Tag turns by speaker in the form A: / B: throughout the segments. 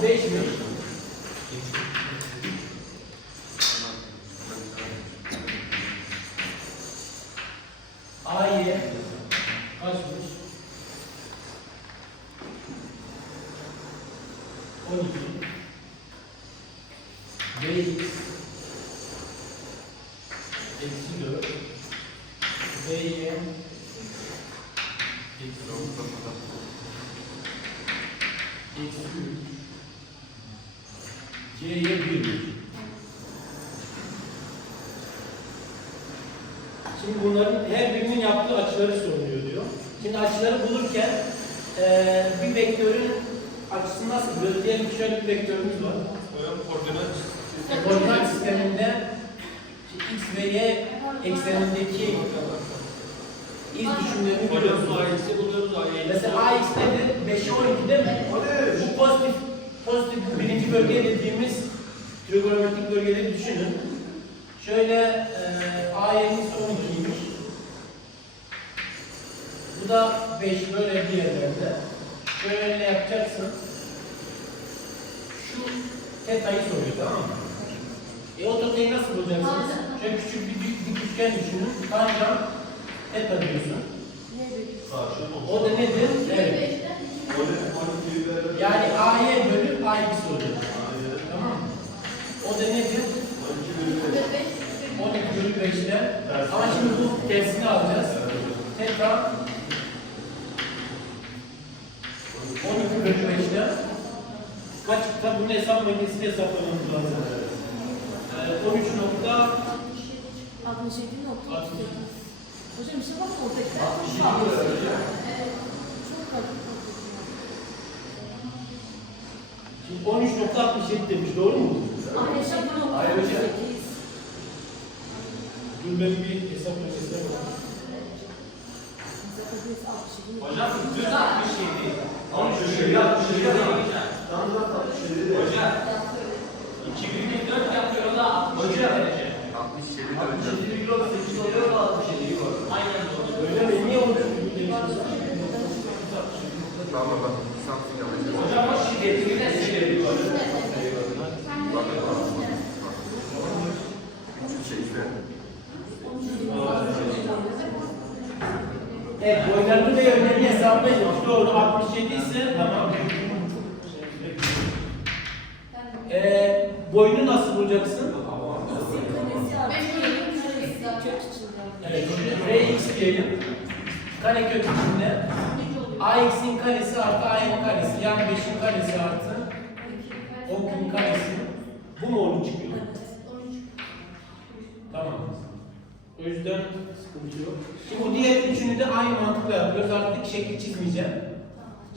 A: 5 mi? açıları bulurken e, bir vektörün açısını nasıl buluyoruz? Diyelim ki şöyle bir vektörümüz var.
B: Oyun koordinat
A: sistemi. Koordinat sisteminde x ve y eksenindeki iz düşümlerini biliyoruz.
B: AX'i buluyoruz.
A: Mesela AX nedir? 5'e 12 değil mi? Bu pozitif, pozitif birinci bölge dediğimiz trigonometrik bölgeleri düşünün. Şöyle e, AY'nin 12, Burada 5 böyle bir yerlerde. Böyle yapacaksın. Şu teta'yı soruyor tamam mı? E o teta'yı nasıl bulacaksınız? Şöyle küçük bir dik, dik üçgen düşünün. Tanjant teta diyorsun. O da nedir? Evet. Yani A'ya bölü A x. Tamam mı? O da nedir? 12 bölü 5'ten. Ama şimdi bu tersini alacağız. Tekrar Kaç? Tabi bunu hesap makinesiyle hesaplamamız lazım. Ee, 13 nokta 67 nokta 38. Hocam işte bak oradakiler 67 çok fazla. Evet. Çok fazla. Şimdi 13.67 demiş. Doğru mu?
C: Hayır hocam. 38.
A: Dur ben bir hesap makinesine bakayım.
B: Zaten biz 67 nokta. Hocam düz 67. Ama şu şöyle 67 Hocam 2024 yapıyor o da 67 derece. 67 kilo 8 oluyor mu 67 kilo? Aynen doğru.
A: Öyle mi? Niye 13 kilo demişsiniz?
B: Tamam bak, Samsun yapacağız. Hocam o şiddetini de seviyor.
A: Küçük şey işte. Evet, boylarını ve yönlerini hesaplayacağız. Doğru, 67 ise tamam. Boyunu nasıl bulacaksın? Evet, Rx diyelim. Kare kök içinde. Ax'in karesi artı A'nın karesi. Yani 5'in karesi artı 10'un karesi. Bu mu onun çıkıyor? Tamam. O yüzden sıkıntı yok. Şimdi bu diğer üçünü de aynı mantıkla yapıyoruz. Artık şekil çizmeyeceğim.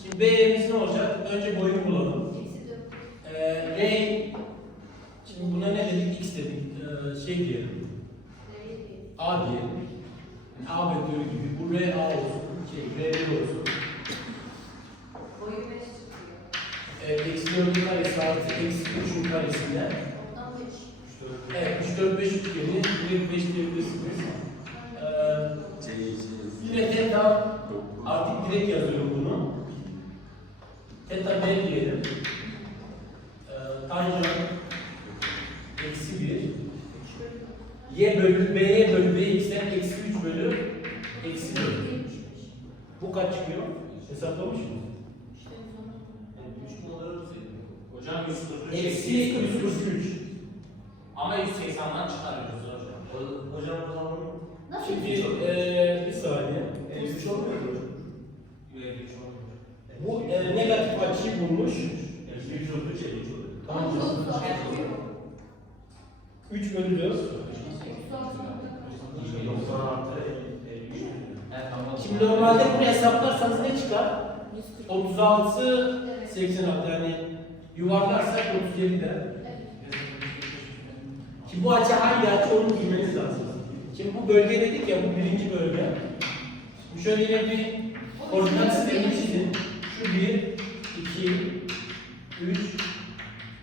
A: Şimdi B'miz ne olacak? Önce boyunu bulalım. Ee, R, şey diyelim. A diyelim. Yani A vektörü gibi bu R A olsun, şey R R olsun. Boyu 5 çıkıyor. Evet, eksi 4'ün karesi artı eksi 3'ün karesinden. Ondan 5. Evet, 3, 4, 5 üçgeni 25 kaç çıkıyor? Hesaplamış mısın?
B: Hocam 143.
A: Eksi 143.
B: Ama 180'den çıkarıyoruz hocam.
A: Hocam o zaman Şimdi eee bir saniye.
B: 53 olmuyor mu?
A: Bu eee, negatif açıyı bulmuş.
B: 53 oldu, 53 oldu. Tamam mı?
A: 3 bölü 4. 90 artı 53. Evet, tamam. Şimdi normalde bunu hesaplarsanız ne çıkar? 140. 36 86 yani yuvarlarsak 37 der. Şimdi bu açı hangi açı onu bilmeniz lazım. Şimdi bu bölge dedik ya bu birinci bölge. Şimdi şöyle yine bir koordinat sistemi çizin. Şu 1, 2, 3,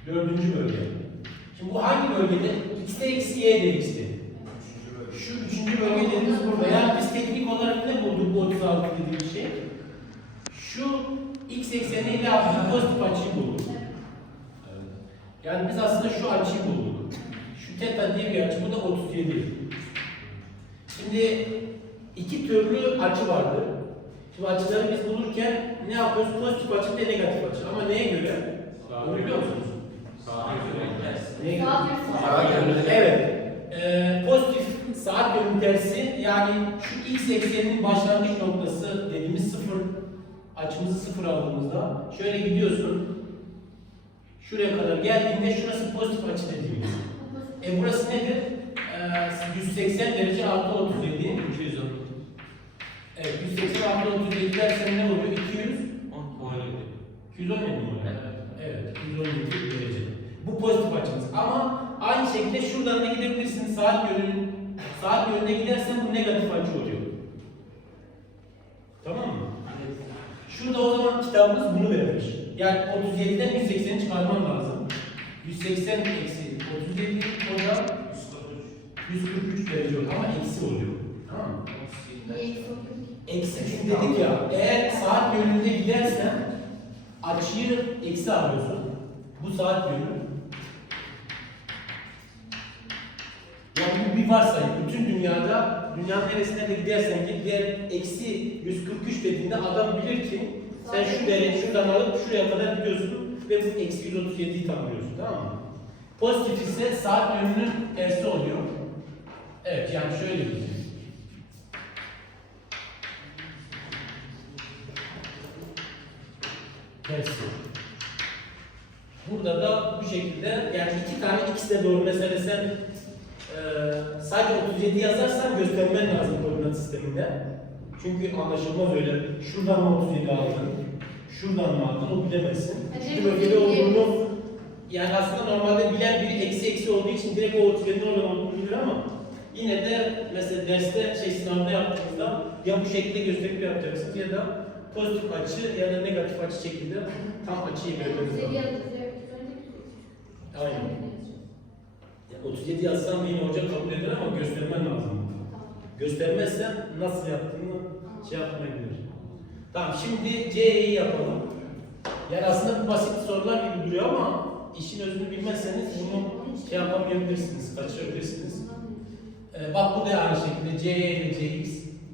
A: dördüncü bölge. Şimdi bu hangi bölgede? X'te eksi Y de X'te. Şu üçüncü bölge dediğimiz burada. Yani biz teknik olarak ne bulduk bu 36 dediğimiz şey? Şu x ekseniyle yaptığı pozitif açıyı bulduk. Yani biz aslında şu açıyı bulduk. Şu teta diye bir açı, bu da 37. Şimdi iki türlü açı vardı. Şimdi açıları biz bulurken ne yapıyoruz? Pozitif açı ve negatif açı. Ama neye göre? Onu biliyor musunuz? Neye göre? Saat yönünde. Evet. Ee, saat yönü tersi yani şu x ekseninin başlangıç noktası dediğimiz sıfır açımızı sıfır aldığımızda şöyle gidiyorsun. Şuraya kadar geldiğinde şurası pozitif açı dediğimiz. E burası nedir? Ee, 180 derece artı 37. 210. Evet 180 artı 37 dersen ne oluyor? 200. 217 mi oluyor? Evet, 217 derece. Bu pozitif açımız. Ama aynı şekilde şuradan da gidebilirsin. Saat yönünün saat yönünde gidersen bu negatif açı oluyor. Tamam mı? Şurada o zaman kitabımız bunu vermiş. Yani 37'den 180'i çıkarman lazım. 180 eksi 37 o da 143 derece oluyor ama eksi oluyor. Tamam mı? Eksi çünkü dedik ya, eğer saat yönünde gidersen açıyı eksi alıyorsun. Bu saat yönü. Bir varsayım. Bütün dünyada, dünyanın neresine de gidersen git, diğer eksi 143 dediğinde adam bilir ki sen şu derece şuradan alıp şuraya kadar gidiyorsun ve bu eksi 137'yi tanımlıyorsun tamam mı? Pozitif ise saat yönünün tersi oluyor. Evet yani şöyle diyeceğim. tersi. Burada da bu şekilde yani iki tane ikisi de doğru. Mesela sen sadece 37 yazarsan göstermen lazım koordinat sisteminde. Çünkü anlaşılmaz öyle. Şuradan mı 37 aldın? Şuradan mı aldın? O bilemezsin. Çünkü bölgede olduğunu yani aslında normalde bilen biri eksi eksi olduğu için direkt o 37'nin oradan olduğunu bilir ama yine de mesela derste şey sınavda yaptığınızda ya bu şekilde gösterip yapacaksınız ya da pozitif açı ya da negatif açı şeklinde tam açıyı vermeniz lazım. Aynen. Ya 37 yazsam yine hoca kabul eder ama göstermen lazım. Göstermezsen nasıl yaptığını şey yapmayabilir. Tamam şimdi C'yi yapalım. Yani aslında bu basit sorular gibi duruyor ama işin özünü bilmezseniz bunu şey yapamayabilirsiniz, kaçırabilirsiniz. Ee, bak bu da aynı şekilde CY ile CX.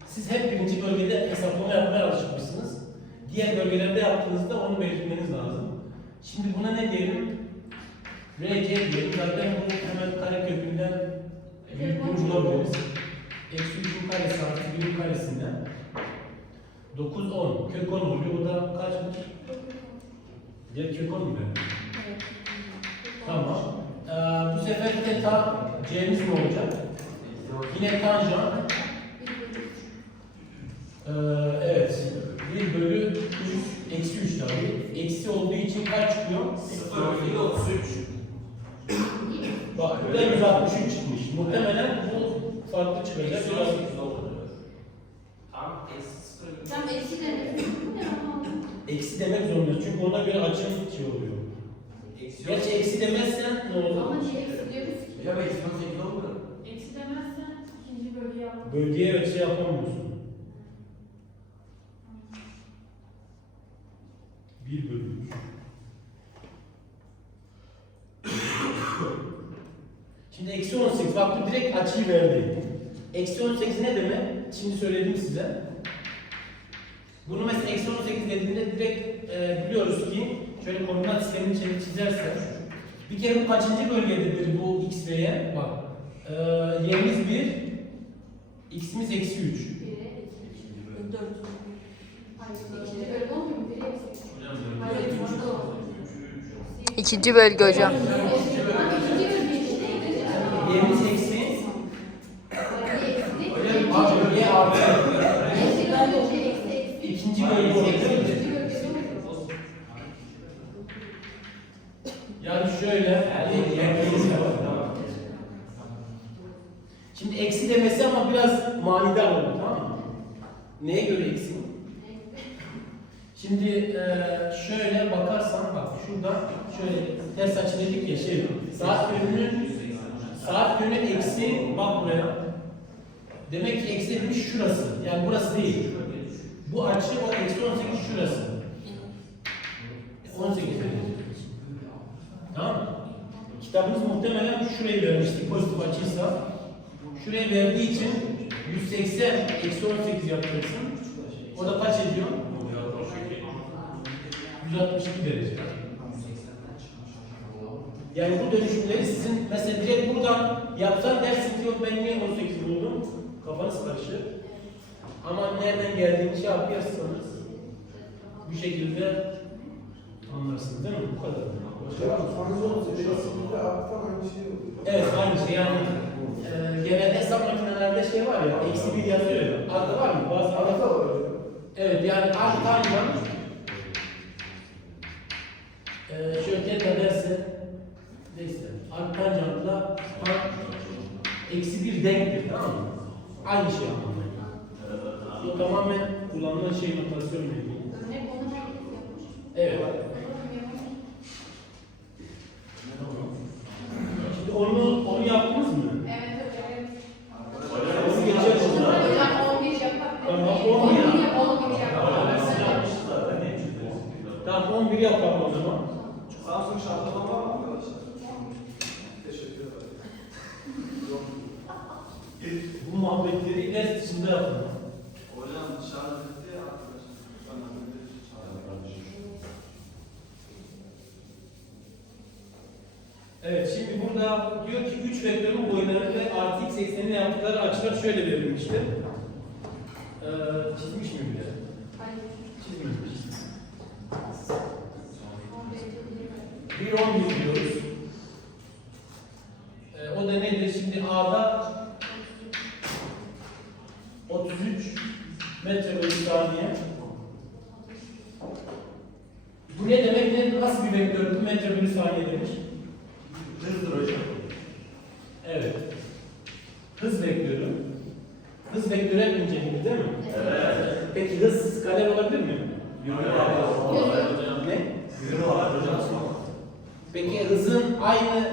A: Siz hep birinci bölgede hesaplama yapmaya alışmışsınız. Diğer bölgelerde yaptığınızda onu belirtmeniz lazım. Şimdi buna ne diyelim? RC diyelim. Zaten bu hemen kare kökünden büyüklüğünü bulabiliriz. Eksi 3'ün karesi artı 1'in karesinden. 9, 10. Kök 10 oluyor. O da kaçmış? Diğer kök 10 mu ben? Tamam. Ee, bu sefer teta C'miz ne olacak? Yine tanjant. Ee, evet. 1 bölü 3, eksi 3 tabii. Eksi olduğu için kaç çıkıyor?
B: 0,33.
A: Bak burada 163 çıkmış. Muhtemelen bu farklı çıkacak. Eksi Biraz 18 olur.
C: Tam eksi 0,33. Tam eksi demek.
A: eksi demek zorundayız. Çünkü ona göre açım şey oluyor. Eksi Gerçi eksi demezsen ne olur? Ama şey eksi
B: diyoruz ki. Hocam eksi 18 olmuyor.
C: Eksi demezsen ikinci bölge yap.
A: Bölgeye ölçü yapamıyorsun. 1 bölü 3. Şimdi eksi 18, bak bu direkt açıyı verdi. Eksi 18 ne demek? Şimdi söyledim size. Bunu mesela eksi 18 dediğinde direkt e, biliyoruz ki şöyle koordinat sistemini çizip çizersek bir kere bu kaçıncı bölgededir bu x ve y? Bak e, y'miz 1, x'imiz eksi 3. Bire, iki, üç, dört. Hayır, ikinci bölge
D: olmuyor mu? Bire eksi. Hayır, üçüncü de olur. İkinci bölge hocam. Ama ikinci bölge
A: işte. Y'miz eksi. Bölge eksi. Hocam bak y artı. Eksi bölge eksi eksi. İkinci bölge oluyor. İkinci bölge ne oluyor? Yani şöyle, yani y'miz de var. Şimdi eksi demesi ama biraz manidar oldu tamam mı? Neye göre eksi? Şimdi eee, şöyle bakarsan bak şurada şöyle ters açı dedik ya şey saat yönünün saat yönü eksi bak buraya. Demek ki eksi demiş şurası. Yani burası değil. Bu açı o eksi 18 şurası. 18 derece. Tamam mı? Kitabımız muhtemelen şurayı vermişti pozitif açıysa. Şurayı verdiği için 180 eksi 18 yapacaksın. O da kaç ediyor? 162 derece. Yani bu dönüşümleri sizin mesela direkt buradan yapsan dersin ki yok ben niye 18 buldum? Kafanız karışır. Ama nereden geldiğini şey yapıyorsanız bu şekilde anlarsınız değil mi? Bu kadar. Olsa şurasında alttan aynı şey. Evet aynı şey yani e, genelde hesap makinelerde şey var ya eksi bir yazıyor ya. Arada var mı? Bazı Arada var. Evet yani artanla e, şöyle tekrar derse neyse artanjantla tan eksi bir denktir tamam mı? Aynı şey anlamına. Bu tamamen kullanılan şey herkes yapmış. Evet. Şimdi onu, onu yaptınız mı?
C: Evet hocam.
B: Onu geçeriz. Hocam 11 yapar. Tamam, 11 yap. 11
A: yapar. Tamam 11 yapalım o zaman. Samsung şartlama var mı arkadaşlar? Teşekkür ederim. Bu muhabbetleri ders dışında yapalım. Hocam şarj etti ya arkadaşlar. Ben de şarj Evet şimdi burada diyor ki 3 vektörün boyları ve artı x eksenine yaptıkları açılar şöyle verilmiştir. Ee, çizmiş mi bile? Hayır. Çizmemiş. 11 yapar. 1 11 diyoruz. Ee, o da nedir? Şimdi A'da 33 metre bölü saniye. Bu ne demek? Ne, nasıl bir vektör? Bu metre bölü saniye demiş.
B: Hızdır hocam.
A: Evet. Hız vektörü. Hız vektörü hep incelenir değil mi? Evet. Peki hız skaler olabilir mi? Yürü var. Ne? Yürü var hocam. Peki hızın aynı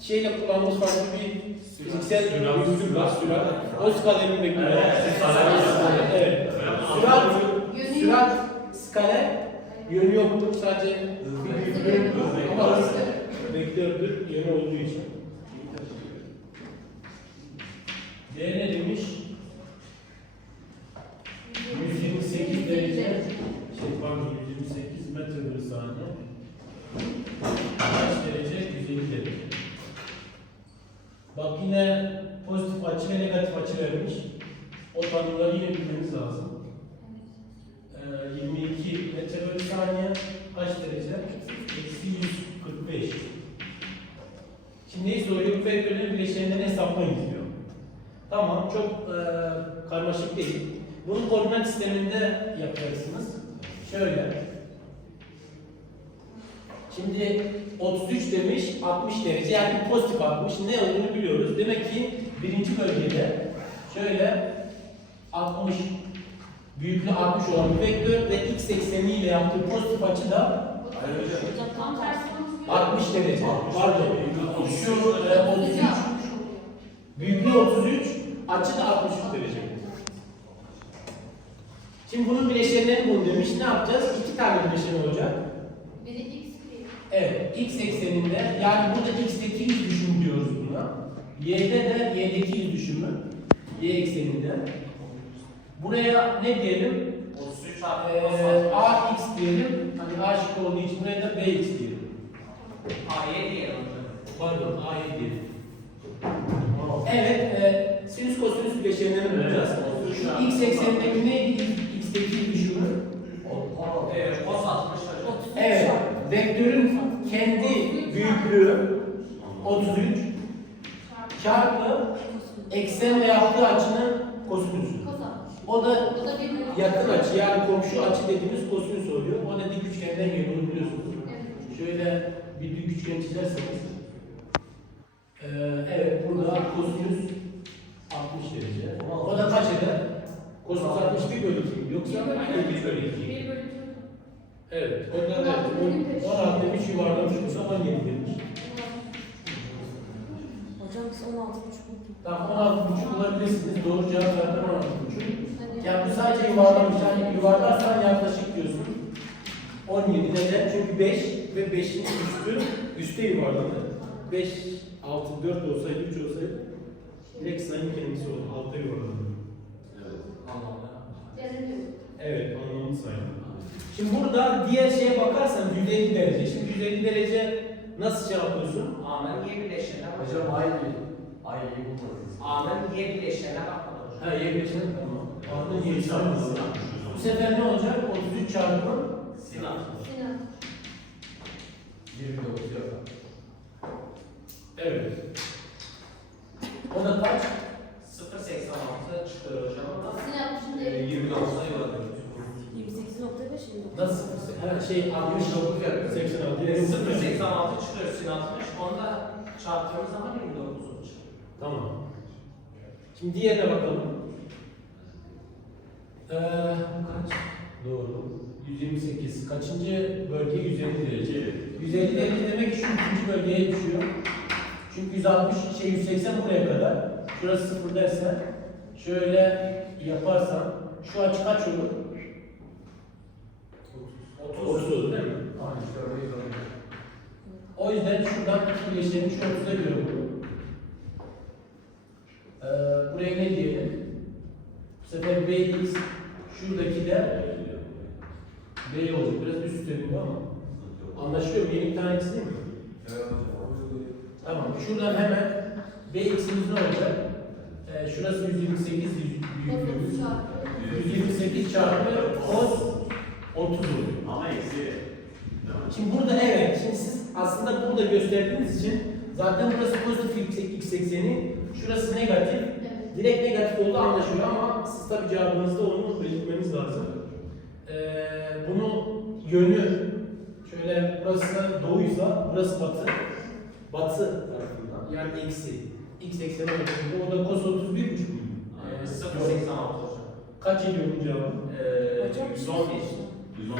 A: şeyle kullanılmış farklı bir fiziksel ünsür var, sürat. O skalerin vektörü. Evet, skaler. Evet. Sürat, sürat skaler yönü yoktur. Sadece bir büyüklüğü ama hız vektördür yönü olduğu için. D ne demiş? 128 derece şey pardon 128 metre bölü saniye kaç derece? 150 derece. Bak yine pozitif açı ve negatif açı vermiş. O tanımları yine bilmemiz lazım. Ee, 22 metre bölü saniye kaç derece? Eksi 145. Şimdi neyi soruyor? Bu vektörlerin bileşenlerini hesaplayın. Tamam, çok e, karmaşık değil. Bunu koordinat sisteminde yapacaksınız. Şöyle. Şimdi 33 demiş, 60 derece. Yani pozitif 60. Ne olduğunu biliyoruz. Demek ki birinci bölgede şöyle 60 büyüklüğü 60 olan bir vektör ve x ekseniyle yaptığı pozitif açı da Hayır hocam. Hocam tam tersi olmuş. 60 derece. Pardon. Şu e, 33 Büyüklüğü 33, açı da 63 derece. Şimdi bunun bileşenlerini bul demiş. Ne yapacağız? İki tane bileşen olacak. Biri x bir. Evet, x ekseninde yani burada x'teki yüz düşümü diyoruz buna. Y'de de y'deki yüz düşümü. Y ekseninde. Buraya ne diyelim?
B: 33 çarpı
A: Ee, ax diyelim. Hani a şık olduğu için buraya da bx diyelim.
B: A'ya diyelim.
A: Pardon, a'yı diyelim. Evet, e, sinüs kosinüs bileşenlerini bulacağız. Şu x eksenindeki neydi? x'teki düşümü.
B: Cos 60 hocam.
A: Evet, vektörün kendi büyüklüğü 33 çarpı eksenle yaptığı açının kosinüsü. O da O da bir bölü. yakın açı yani komşu açı dediğimiz kosinüs oluyor. O da dik üçgenden geliyor bunu biliyorsunuz. Şöyle bir dik üçgen çizerseniz. Ee, evet burada kosinüs 60 derece. O da kaç eder? Kosinüs 61 bölü 2 yoksa 1 bölü 2. Bir bölü iki. Evet, o da evet, 16 demiş yuvarlamış olsa 17 demiş.
C: Hocam biz 16 buçuk bulduk.
A: Tamam 16 buçuk bulabilirsiniz. Doğru cevap zaten 16 buçuk. Ya bu sadece yuvarlamış. Yani yuvarlarsan yaklaşık diyorsun. 17 neden? Çünkü 5 ve 5'in üstü üstte yuvarlanır. 5, 6, 4 olsaydı, 3 olsaydı direkt sayının kendisi oldu. Altta yuvarlandı. Evet, anlamlı sayı. Şimdi burada diğer şeye bakarsan 150 derece. Şimdi 150 derece nasıl şey yapıyorsun?
B: Amen ye bileşene
A: bak. Hocam aynı. Aynı
B: bulmadınız. Amen ye bileşene bakmadı
A: hocam. Ha, Y5'e tamam. Ardından Y çarpı. Bu sefer ne olacak? 33 çarpı Sinan. 29 yok. Evet. O da kaç?
B: 0.86 çıkıyor hocam ama.
A: Ee, 29'a yuvarlıyoruz. 28.5 29. Nasıl? Ha, şey 69 yapıyor.
B: 86. Yani 0 0.86 çıkıyor sin 60. Onda çarptığımız zaman 29 olacak.
A: Tamam. Şimdi diğerine bakalım. Ee, kaç? Doğru. 128. Kaçıncı bölge? 150 derece. 150 derece demek ki şu ikinci bölgeye düşüyor. Çünkü 160, şey 180 buraya kadar. Şurası 0 dersen şöyle yaparsan şu açı kaç olur? 30. 30 olur değil mi? Aynı işte orayı. O yüzden şuradan şu 30'a göre bulalım. Ee, buraya ne diyelim? Bu sefer Bx şuradaki de B olacak. Biraz üst dönüyor ama. Anlaşılıyor mu? Yeni bir tane eksi değil mi? Evet. Tamam. Şuradan hemen Bx'imiz ne olacak? Ee, şurası 128 büyüklüğümüz. 128 çarpı cos 30 oluyor.
B: Ama eksi.
A: Şimdi burada evet, şimdi siz aslında burada gösterdiğiniz için zaten burası pozitif x ekseni, şurası negatif. Direkt negatif olduğu anlaşılıyor ama siz tabi cevabınızda onu belirtmeniz lazım. Ee, bunu yönü şöyle burası doğuysa burası batı. Batı tarafından yani eksi. X ekseni olduğunda o da cos 31 buçuk mu?
B: Ee, 0.86 hocam.
A: Kaç ediyor bu cevap? Ee, Hocam, 111. 110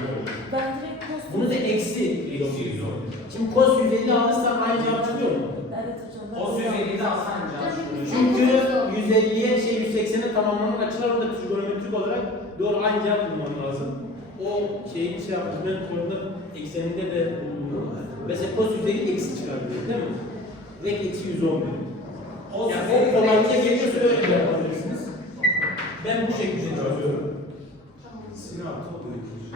A: Ben direkt post. Bunu da eksi. Eksi 110. Şimdi cos 150 alırsan aynı cevap çıkıyor mu? Evet
B: hocam. ben bunu aldım. 150'de Hasan Can
A: çıkıyor. Çünkü 150'ye şey 180'e tamamlanan açılar orada trigonometrik olarak doğru aynı cevap bulman lazım. O şeyin şey yapmış, ben koordinat ekseninde de bulunuyor. Mesela cos 150 eksi çıkartıyor değil mi? Direkt eksi 111. O Yani 150'de o kolayca eksi geliyorsa öyle de yapabilirsiniz. Ben bu şekilde çözüyorum. Sin artı o da ikinci.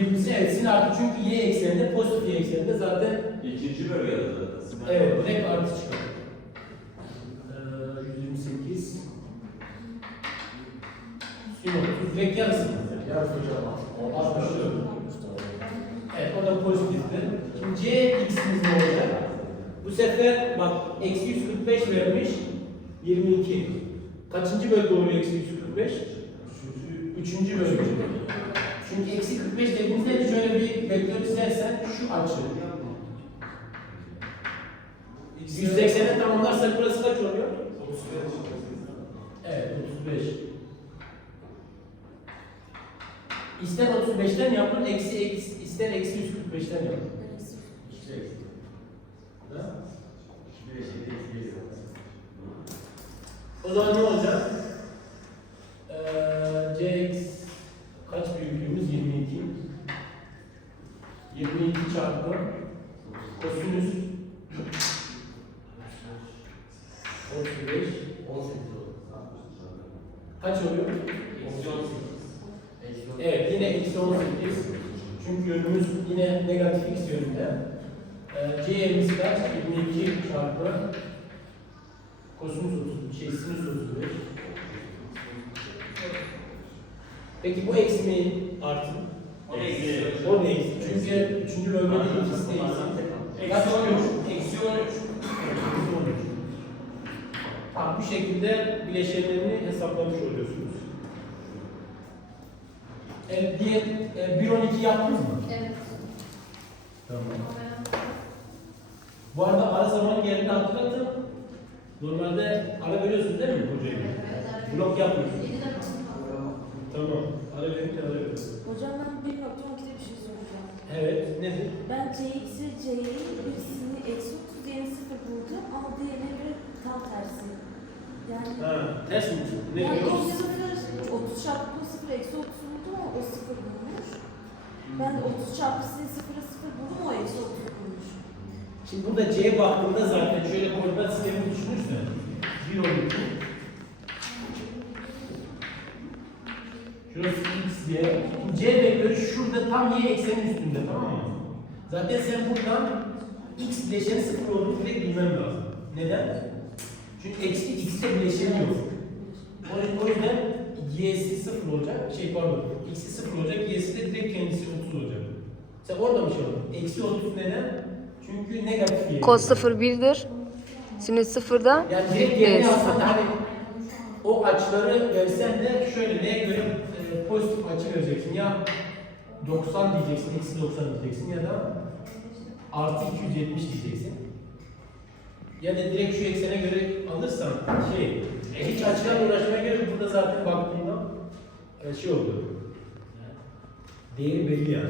A: 120'si evet sin artı çünkü y ekseninde pozitif y ekseninde zaten
B: İkinci bölgede
A: zaten. evet direkt artı çıkar. Ee, 128 sin 30 direkt yarısı mı?
B: Yaz hocam.
A: O 60. Almıştı o. Evet o da pozitifti. Şimdi c x'imiz ne olacak? Bu sefer bak eksi 145 vermiş 22. Kaçıncı bölge oluyor eksi 145? Üçüncü bölge. Çünkü eksi 45 dediğimizde şöyle bir vektör çizersen şu açı. 180'e tamamlarsak burası kaç oluyor? 35. Evet 35. İster 35'ten yapın, eksi, eksi ister eksi 145'ten yapın. İki eksi. Ha? O zaman ne olacak? Ee, Cx kaç büyüklüğümüz? 22. 22 çarpı kosinüs 35
B: 18 olur. kaç oluyor? Eksi 18.
A: Eksi Evet yine eksi 18. Çünkü yönümüz yine negatif x yönünde. Ee, C'miz kaç? 22 çarpı kosinüs 30, şey sinüs 35. Peki bu eksi mi artı? mı? O da eksi hocam. O da eksi. Çünkü üçüncü bölgede ikisi de eksi. Kaç Eksi oluyor? 13. Eksi 13. Eksi 13. Tamam bu şekilde bileşenlerini hesaplamış oluyorsunuz. Evet, diğer e, 1-12 yaptınız mı? Evet. Tamam. Bu arada ara zaman geldiğinde hatırlatın. Normalde ara veriyorsunuz değil mi hocayı? Blok yapmıyorsunuz. Tamam. Ara verince ara veriyorsunuz.
C: Hocam ben 1.12'de bir şey soracağım.
A: Evet. Nedir?
C: Ben Cx'i C'yi birisini eksi 30 diğerini 0 buldum ama diğerine göre tam tersi. Yani
A: Ha, ters mi?
C: Ne yani diyor? o 0 30 çarpı 0 eksi 30 buldum ama o 0 bulmuş. Ben de 30 çarpı 0'ı 0 buldum o eksi 30 bulmuş.
A: Şimdi burada C'ye baktığında zaten şöyle koordinat sistemi düşünürsen 1 12 Şurası x, y. C vektörü şurada tam y eksenin üstünde tamam mı? Zaten sen buradan x bileşeni sıfır olduğunu direkt bilmen lazım. Neden? Çünkü eksi x'te bileşeni yok. O, yüzden y'si sıfır olacak. Şey pardon, x'i sıfır olacak, y'si de direkt kendisi 30 olacak. Sen orada mı şey oldu? Eksi 30 neden? Çünkü negatif y.
D: Kos 0 1'dir. Sinüs 0 da
A: Yani direkt yerine Evet. aslında hani o açıları versen de şöyle neye göre e, pozitif açı vereceksin. Ya 90 diyeceksin, eksi 90 diyeceksin ya da artı 270 diyeceksin. Ya da direkt şu eksene göre alırsan şey, e, hiç açıdan uğraşmaya gerek yok. burada zaten baktığında e, şey oldu. Değeri belli yani.